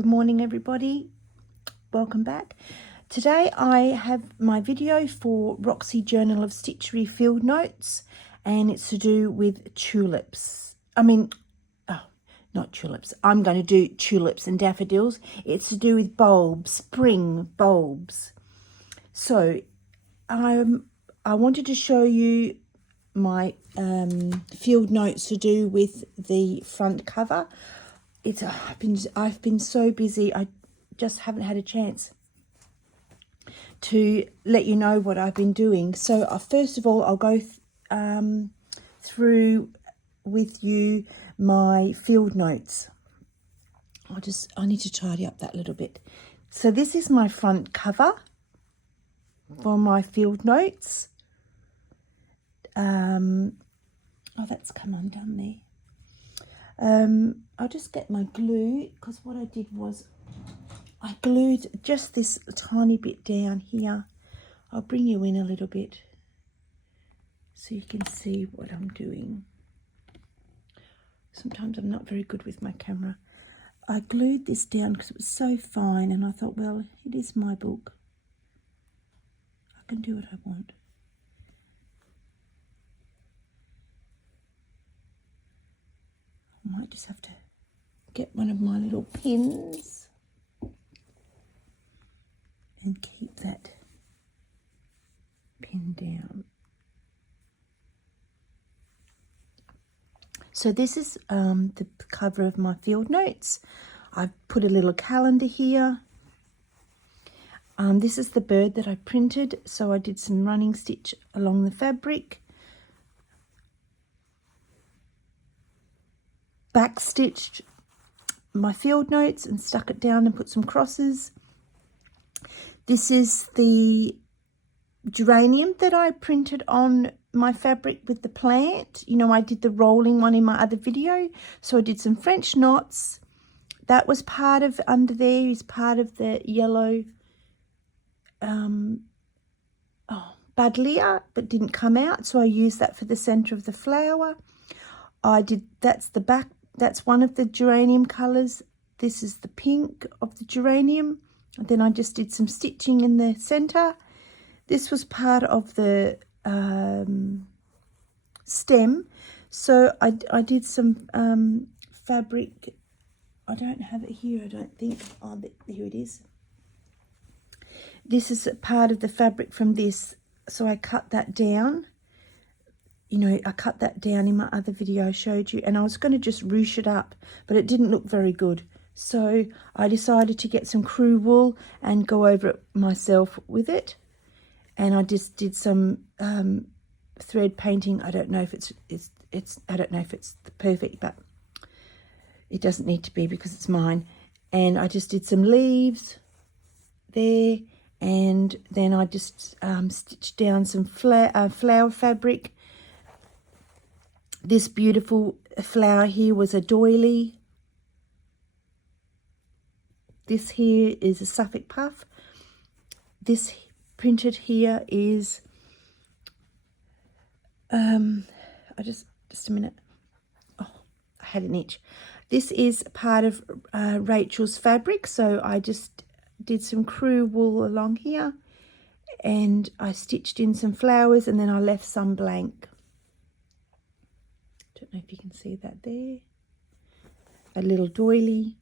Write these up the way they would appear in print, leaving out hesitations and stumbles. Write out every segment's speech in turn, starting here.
Good morning, everybody. Welcome back. Today I have my video for Roxy Journal of Stitchery Field Notes, and it's to do with tulips. Not tulips. I'm going to do tulips and daffodils. It's to do with bulbs, spring bulbs. So I wanted to show you my field notes to do with the front cover. I've been so busy, I just haven't had a chance to let you know what I've been doing. So first of all, I'll go through with you my field notes. I need to tidy up that little bit. So this is my front cover for my field notes. That's come undone there. I'll just get my glue, because what I did was I glued just this tiny bit down here. I'll bring you in a little bit so you can see what I'm doing. Sometimes I'm not very good with my camera. I glued this down because it was so fine, and I thought, well, it is my book. I can do what I want. I might just have to get one of my little pins and keep that pin down. So this is the cover of my field notes. I've put a little calendar here. This is the bird that I printed, so I did some running stitch along the fabric. Back stitched my field notes and stuck it down and put some crosses. This is the geranium that I printed on my fabric with the plant. You know, I did the rolling one in my other video. So I did some French knots. That was part of, under there is part of the yellow buddleia, but didn't come out. So I used that for the center of the flower. That's the back. That's one of the geranium colours. This is the pink of the geranium. And then I just did some stitching in the centre. This was part of the stem. So I did some fabric. I don't have it here, I don't think. Oh, here it is. This is part of the fabric from this. So I cut that down. You know, I cut that down in my other video I showed you, and I was going to just ruche it up, but it didn't look very good. So I decided to get some crew wool and go over it myself with it. And I just did some thread painting. I don't know if it's I don't know if it's perfect, but it doesn't need to be because it's mine. And I just did some leaves there, and then I just stitched down some flower fabric. This beautiful flower here was a doily. This here is a Suffolk puff. This printed here is, just a minute. Oh, I had an itch. This is part of Rachel's fabric. So I just did some crew wool along here, and I stitched in some flowers, and then I left some blank. Don't know if you can see that there. A little doily.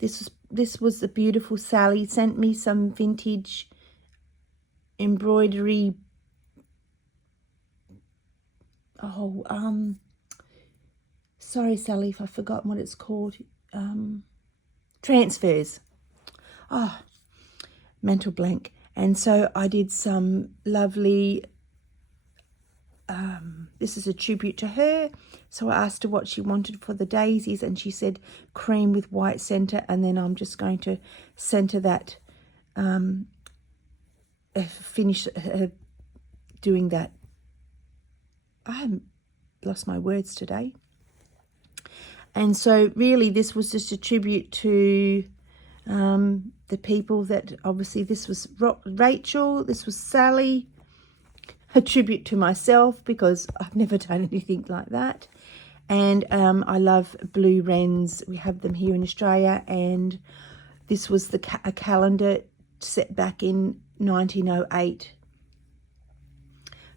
This was the beautiful Sally sent me some vintage embroidery. Sorry, Sally, if I've forgotten what it's called. Transfers. Oh, mental blank. And so I did some lovely. This is a tribute to her. So I asked her what she wanted for the daisies, and she said cream with white centre, and then I'm just going to centre that, finish doing that. I haven't lost my words today. And so really this was just a tribute to the people that, obviously this was Rachel, this was Sally, a tribute to myself because I've never done anything like that. And I love blue wrens. We have them here in Australia, and this was a calendar set back in 1908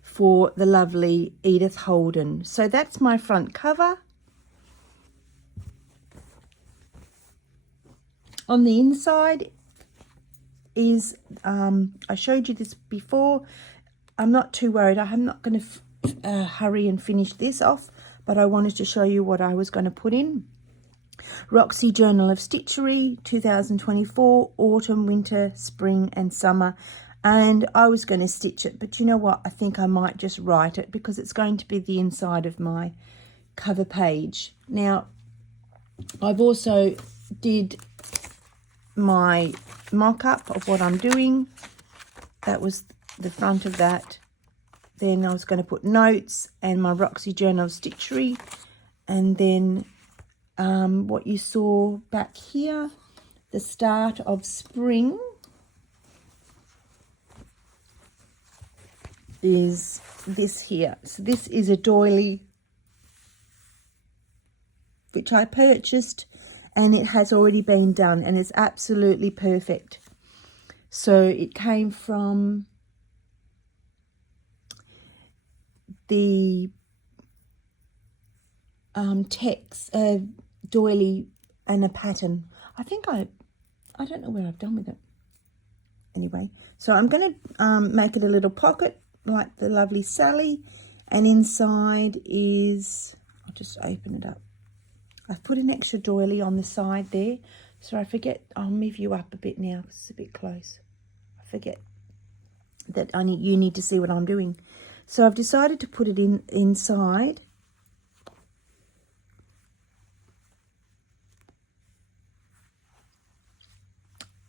for the lovely Edith Holden. So that's my front cover. On the inside is, I showed you this before. I'm not too worried. I'm not going to hurry and finish this off, but I wanted to show you what I was going to put in. Roxy Journal of Stitchery, 2024, autumn, winter, spring and summer. And I was going to stitch it, but you know what? I think I might just write it because it's going to be the inside of my cover page. Now, I've also did my mock-up of what I'm doing. That was the front of that. Then I was going to put notes and my Roxy Journal of Stitchery. And then what you saw back here, the start of spring, is this here. So this is a doily which I purchased, and it has already been done and it's absolutely perfect. So it came from the text doily and a pattern. I think I don't know where I've done with it. Anyway, so I'm going to make it a little pocket like the lovely Sally, and inside is, I'll just open it up. I've put an extra doily on the side there, so I forget. I'll move you up a bit now because it's a bit close. I forget that you need to see what I'm doing. So I've decided to put it inside.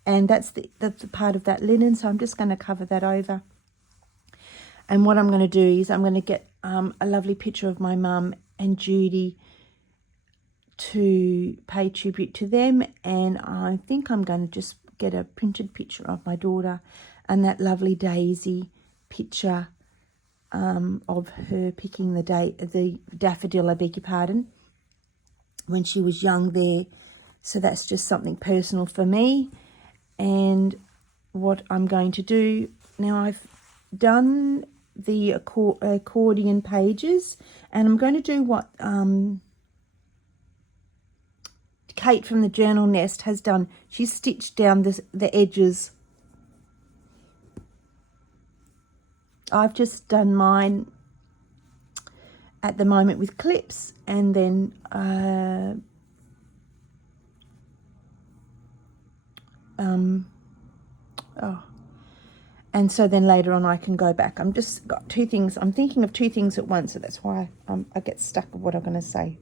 And that's the part of that linen, so I'm just going to cover that over. And what I'm going to do is I'm going to get a lovely picture of my mum and Judy to pay tribute to them. And I think I'm going to just get a printed picture of my daughter and that lovely daisy picture of her picking the daffodil, I beg your pardon, when she was young there. So that's just something personal for me. And what I'm going to do now, I've done the accordion pages, and I'm going to do what Kate from the Journal Nest has done. She's stitched down the edges. I've just done mine at the moment with clips, and then and so then later on I can go back. I'm just got two things. I'm thinking of two things at once, so that's why I get stuck with what I'm going to say.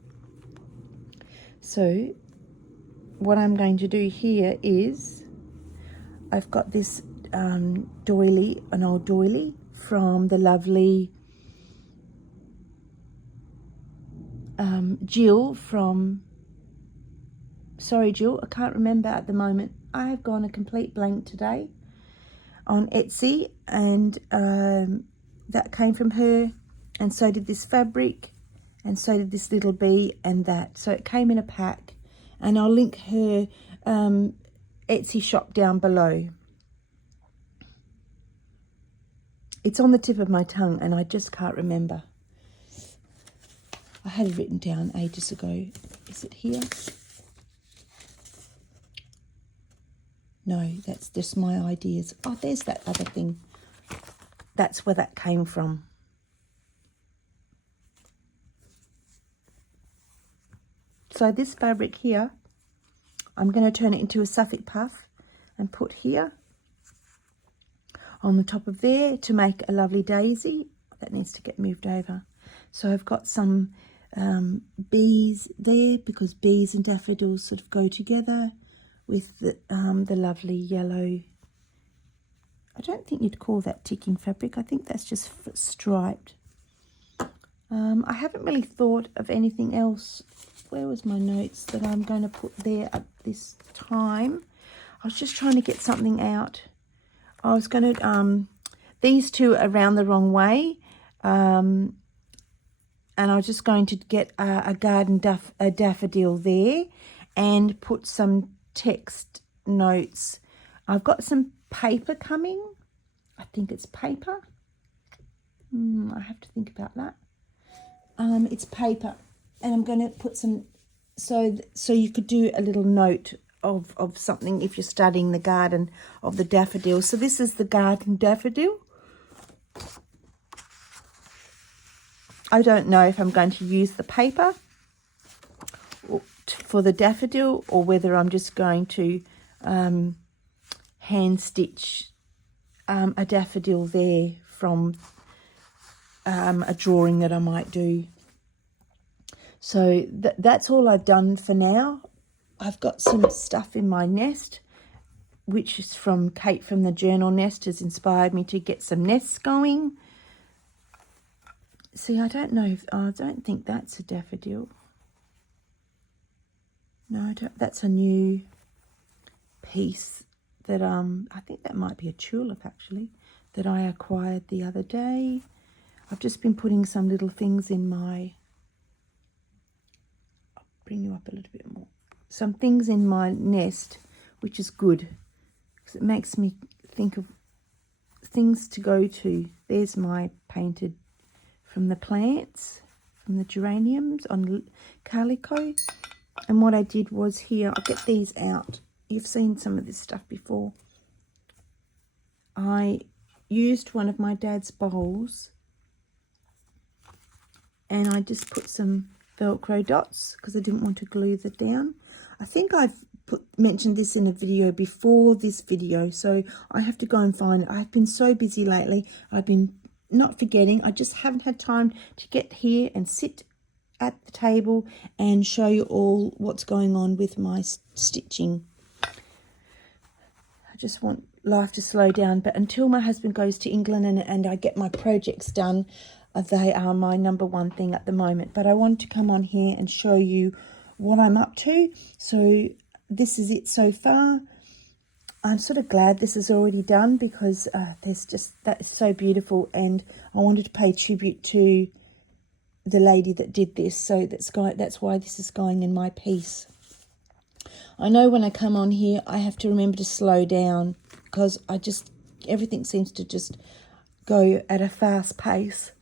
So what I'm going to do here is I've got this doily, an old doily from the lovely Jill from, sorry Jill, I can't remember at the moment. I have gone a complete blank today, on Etsy, and that came from her, and so did this fabric, and so did this little bee and that. So it came in a pack, and I'll link her Etsy shop down below. It's on the tip of my tongue and I just can't remember. I had it written down ages ago. Is it here? No, that's just my ideas. Oh, there's that other thing. That's where that came from. So this fabric here, I'm going to turn it into a Suffolk puff and put here on the top of there to make a lovely daisy. That needs to get moved over. So I've got some bees there, because bees and daffodils sort of go together with the lovely yellow. I don't think you'd call that ticking fabric. I think that's just striped. I haven't really thought of anything else. Where was my notes that I'm going to put there at this time? I was just trying to get something out. I was going to, these two are round the wrong way. and I was just going to get a daffodil there and put some text notes. I've got some paper coming. I think it's paper. I have to think about that. It's paper, and I'm going to put some, so you could do a little note of something if you're studying the garden of the daffodil. So this is the garden daffodil. I don't know if I'm going to use the paper for the daffodil or whether I'm just going to hand stitch a daffodil there from a drawing that I might do. So that's all I've done for now. I've got some stuff in my nest, which is from Kate from the Journal Nest, has inspired me to get some nests going. See, I don't know if, I don't think that's a daffodil. No, I don't, that's a new piece that, I think that might be a tulip actually, that I acquired the other day. I've just been putting some little things in my, I'll bring you up a little bit more. Some things in my nest, which is good, because it makes me think of things to go to. There's my painted from the plants, from the geraniums on calico. And what I did was here, I'll get these out. You've seen some of this stuff before. I used one of my dad's bowls and I just put some Velcro dots because I didn't want to glue that down. I think I've mentioned this in a video before this video, so I have to go and find it. I've been so busy lately. I've been not forgetting. I just haven't had time to get here and sit at the table and show you all what's going on with my stitching. I just want life to slow down, but until my husband goes to England and I get my projects done, they are my number one thing at the moment. But I wanted to come on here and show you what I'm up to. So this is it so far. I'm sort of glad this is already done because there's just, that is so beautiful, and I wanted to pay tribute to the lady that did this. So that's why this is going in my piece. I know when I come on here I have to remember to slow down because everything seems to just go at a fast pace.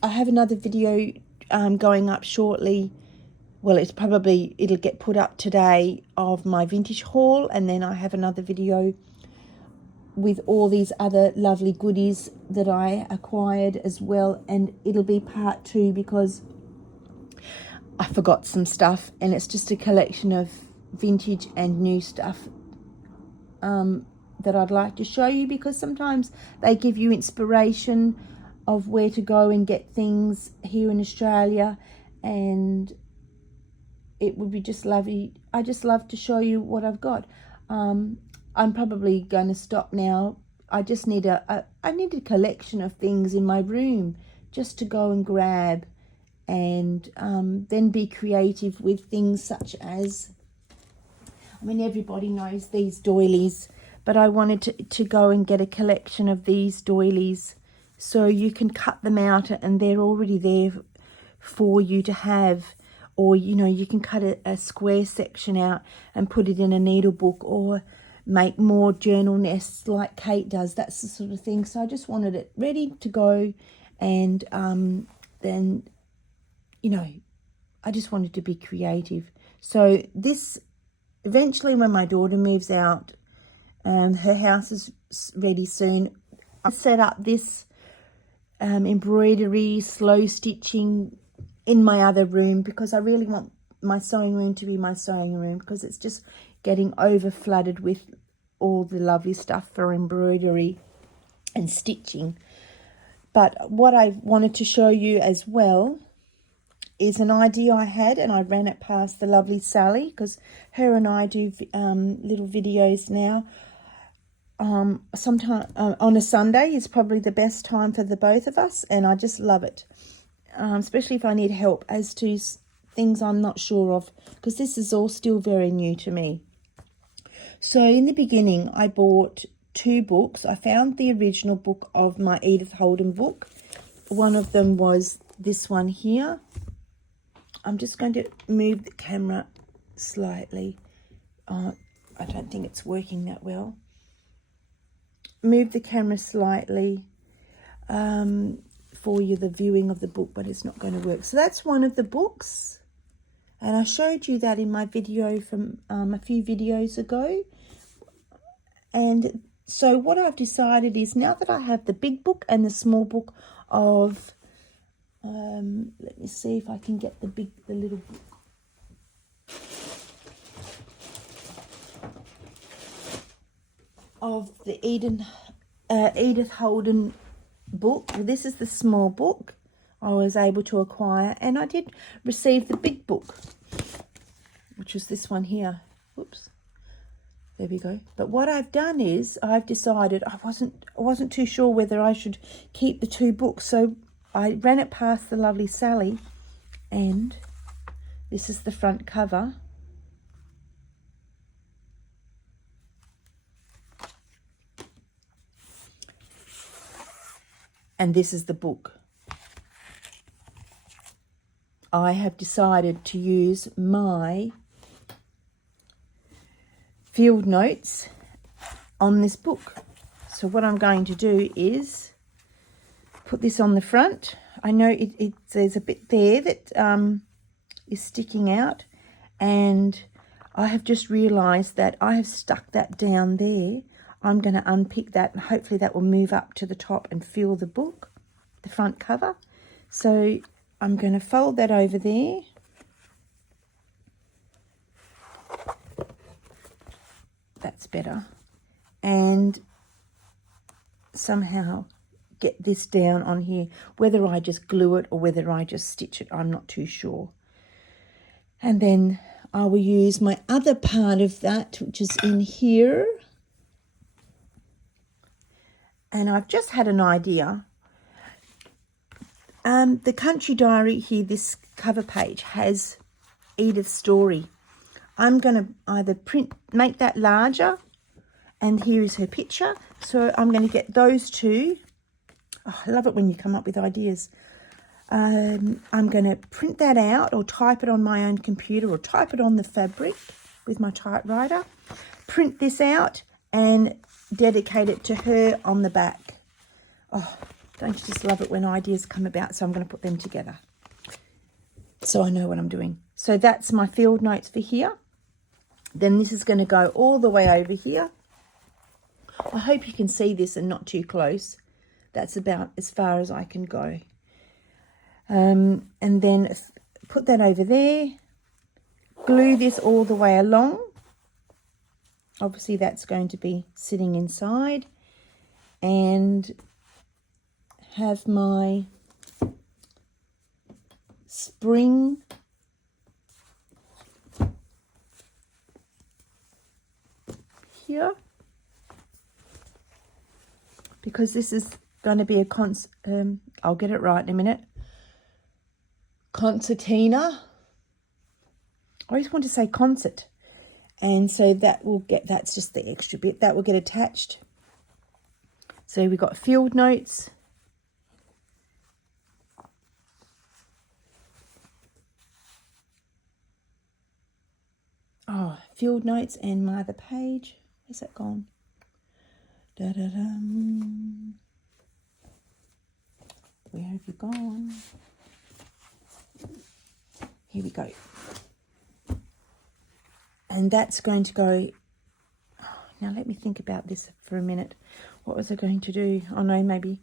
I have another video going up shortly. Well, it'll get put up today of my vintage haul, and then I have another video with all these other lovely goodies that I acquired as well, and it'll be part 2 because I forgot some stuff, and it's just a collection of vintage and new stuff that I'd like to show you, because sometimes they give you inspiration of where to go and get things here in Australia, and it would be just lovely. I just love to show you what I've got. I'm probably going to stop now. I just need I need a collection of things in my room just to go and grab, and then be creative with things such as, I mean, everybody knows these doilies, but I wanted to go and get a collection of these doilies, so you can cut them out and they're already there for you to have. Or, you know, you can cut a square section out and put it in a needle book, or make more journal nests like Kate does. That's the sort of thing. So I just wanted it ready to go, and then, you know, I just wanted to be creative. So this, eventually when my daughter moves out, her house is ready soon, I set up this embroidery, slow stitching in my other room, because I really want my sewing room to be my sewing room, because it's just getting over flooded with all the lovely stuff for embroidery and stitching. But what I wanted to show you as well is an idea I had, and I ran it past the lovely Sally, because her and I do little videos now. Sometime on a Sunday is probably the best time for the both of us, and I just love it. Especially if I need help as to things I'm not sure of, because this is all still very new to me. So in the beginning, I bought two books. I found the original book of my Edith Holden book. One of them was this one here. I'm just going to move the camera slightly. I don't think it's working that well. Move the camera slightly for you, the viewing of the book, but it's not going to work. So that's one of the books. And I showed you that in my video from a few videos ago. And so what I've decided is, now that I have the big book and the small book of, let me see if I can get the little book. Of the Edith Holden book. Well, this is the small book I was able to acquire, and I did receive the big book, which was this one here. Whoops. There we go. But what I've done is I've decided I wasn't too sure whether I should keep the two books. So I ran it past the lovely Sally, and this is the front cover. And this is the book. I have decided to use my field notes on this book. So what I'm going to do is put this on the front. I know there's a bit there that is sticking out, and I have just realised that I have stuck that down there. I'm going to unpick that, and hopefully that will move up to the top and fill the book, the front cover. So I'm going to fold that over there. That's better. And somehow get this down on here. Whether I just glue it or whether I just stitch it, I'm not too sure. And then I will use my other part of that, which is in here. And I've just had an idea. The Country Diary here, this cover page, has Edith's story. I'm going to either make that larger, and here is her picture. So I'm going to get those two. Oh, I love it when you come up with ideas. I'm going to print that out or type it on my own computer or type it on the fabric with my typewriter. Print this out and dedicate it to her on the back. Oh, don't you just love it when ideas come about? So I'm going to put them together so I know what I'm doing. So that's my field notes for here. Then this is going to go all the way over here. I hope you can see this and not too close. That's about as far as I can go. And then put that over there. Glue this all the way along. Obviously that's going to be sitting inside. And have my spring here, because this is going to be a I'll get it right in a minute. Concertina. I always want to say concert. And so that will that's just the extra bit that will get attached. So we've got field notes. Oh, field notes and my other page. Where's that gone? Da-da-dum. Where have you gone? Here we go. And that's going to go... Now let me think about this for a minute. What was I going to do? Oh no, maybe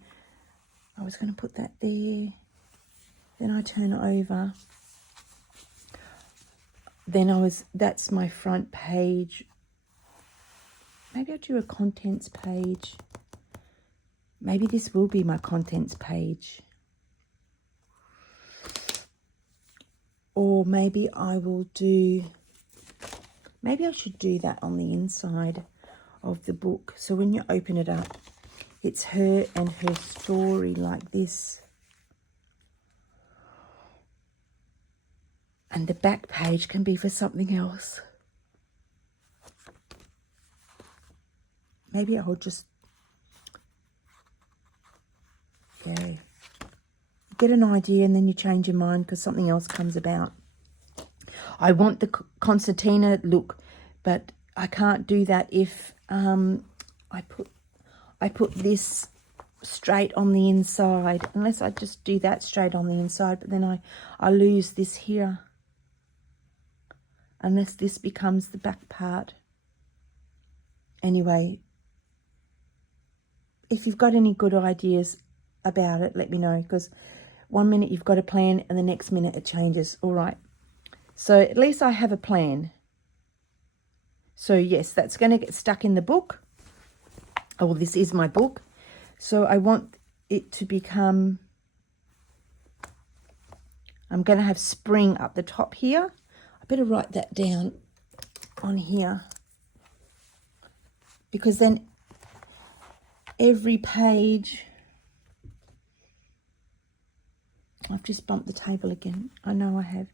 I was going to put that there. Then I turn it over. Then that's my front page. Maybe I'll do a contents page. Maybe this will be my contents page. Or maybe I will do... Maybe I should do that on the inside of the book. So when you open it up, it's her and her story like this. And the back page can be for something else. maybe I'll just, yeah, get an idea and then you change your mind because something else comes about. I want the concertina look, but I can't do that if I put this straight on the inside, unless I just do that straight on the inside, but then I lose this here, unless this becomes the back part. Anyway, if you've got any good ideas about it, let me know, because one minute you've got a plan and the next minute it changes. All right, so at least I have a plan. So yes, that's going to get stuck in the book. Oh, well, this is my book. So I want it to become, I'm going to have spring up the top here. I better write that down on here, because then every page, I've just bumped the table again. I know I have.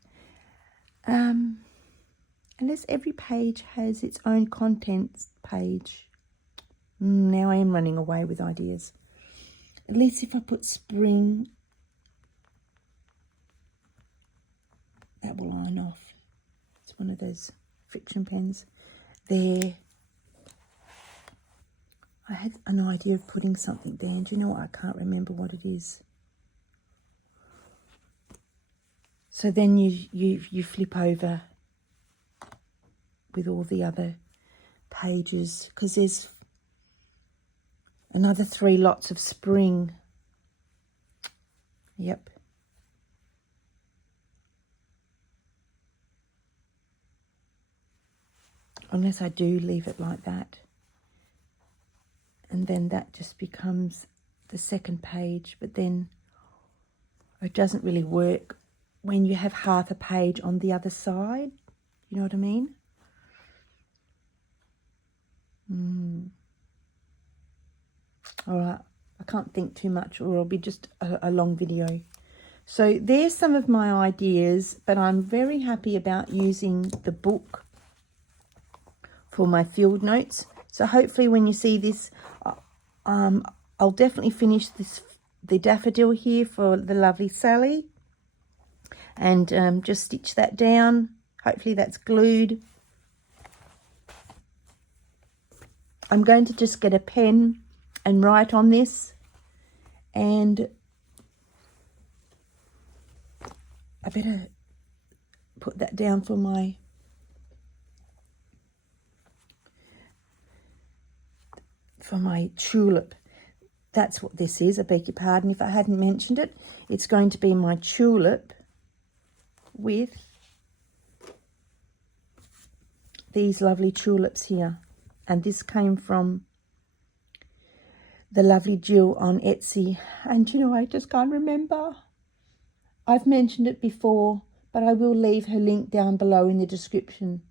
Unless every page has its own contents page. Now I am running away with ideas. At least if I put spring, that will line off. It's one of those friction pens. There. I had an idea of putting something there. And do you know what? I can't remember what it is. So then you flip over with all the other pages, because there's another 3 lots of spring. Yep. Unless I do leave it like that. And then that just becomes the second page. But then it doesn't really work when you have half a page on the other side. You know what I mean? All right, I can't think too much or it'll be just a long video. So there's some of my ideas, but I'm very happy about using the book for my field notes. So hopefully when you see this, I'll definitely finish the daffodil here for the lovely Sally, and just stitch that down. Hopefully that's glued. I'm going to just get a pen and write on this, and I better put that down for my tulip. That's what this is. I beg your pardon if I hadn't mentioned it. It's going to be my tulip with these lovely tulips here. And this came from the lovely Jill on Etsy. And you know, I just can't remember. I've mentioned it before, but I will leave her link down below in the description.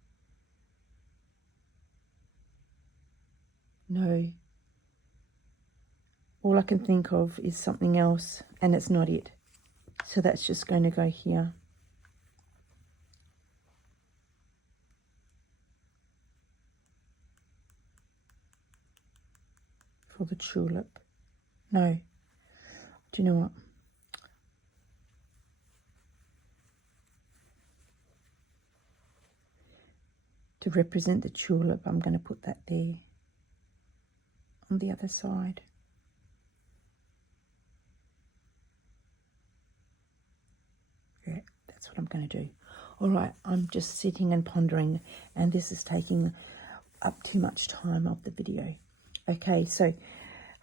No. All I can think of is something else, and it's not it. So that's just going to go here. For the tulip. No. Do you know what? To represent the tulip, I'm going to put that there on the other side. Yeah, that's what I'm going to do. All right, I'm just sitting and pondering, and this is taking up too much time of the video. Okay, so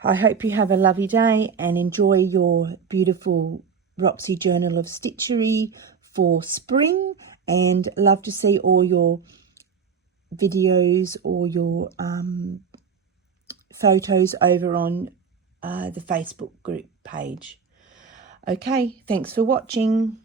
I hope you have a lovely day and enjoy your beautiful Roxy Journal of Stitchery for spring, and love to see all your videos or your photos over on the Facebook group page. Okay, thanks for watching.